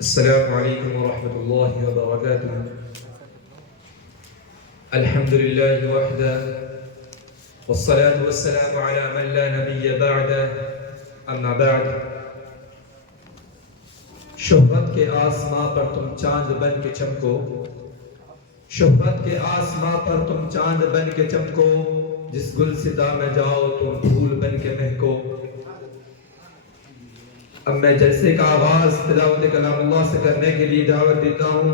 السلام عليكم ورحمة الله وبركاته. الحمد لله وحده والصلاة والسلام على من لا نبي بعده अम्मा बाद। शोहरत के आसमां पर तुम चांद बन के चमको, शोहरत के आसमां पर तुम चांद बन के चमको, जिस गुलसिता में जाओ तुम फूल बन के महको। अब मैं जलसे का आगाज तिलावत कलामुल्लाह से करने के लिए दावत देता हूँ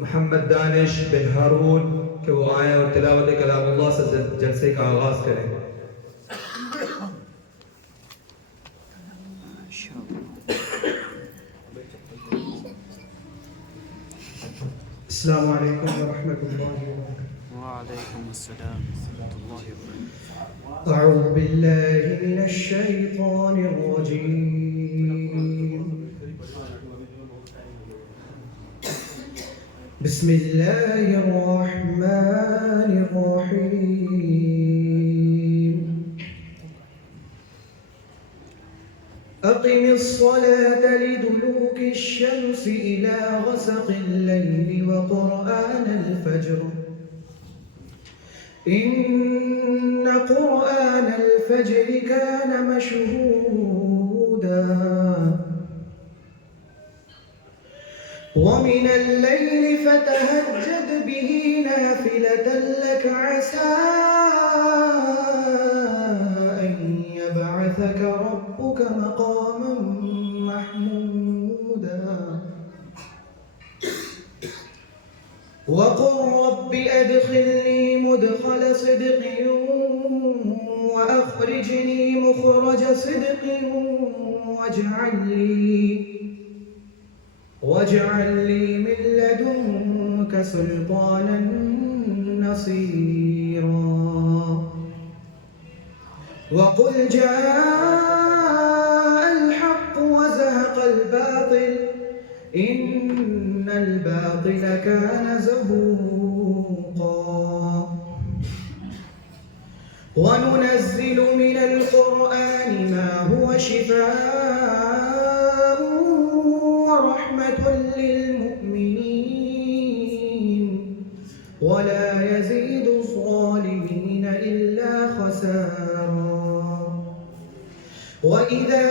मोहम्मद दानिश बिन हारून कि वो आए और तिलावत कलामुल्लाह से जलसे का आगाज करें। अस्सलामु अलैकुम व रहमतुल्लाहि व बरकातुहू। वालेकुम अस्सलाम व रहमतुल्लाहि व बरकातुहू। अऊज़ु बिल्लाहि मिनश शैतानिर रजीम। बिस्मिल्लाहिर रहमानिर रहीम। अक़िमिस स्वलाता लिदुलूकिश शम्सि इला ग़सक़िल लैलि व क़ुरआनल फ़ज्र إن قرآن الفجر كان مشهودا ومن الليل فتهجد به نافلة لك عسى أن يبعثك ربك مقاما محمودا وقل رب أدخلني مدخل صدق وأخرجني مخرج صدق واجعل لي من لدنك سلطانا نصيرا وقل جاء الحق وزهق الباطل إن الباطل كان زهوقا وننزل من القرآن ما هو شفاء ورحمة للمؤمنين ولا يزيد الظالمين إلا خسارا وإذا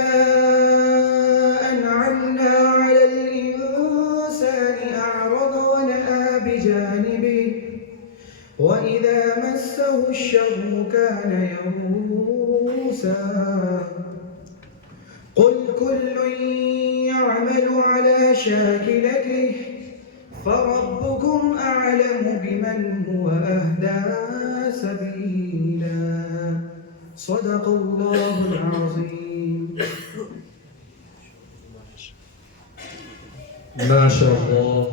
أنعمنا على الإنسان أعرض ونأى بجانبه وإذا مسه الشر كان يئوسا قل كل يعمل على شاكلته فربكم أعلم بمن هو أهدى سبيلا صدق الله العظيم. ما شاء الله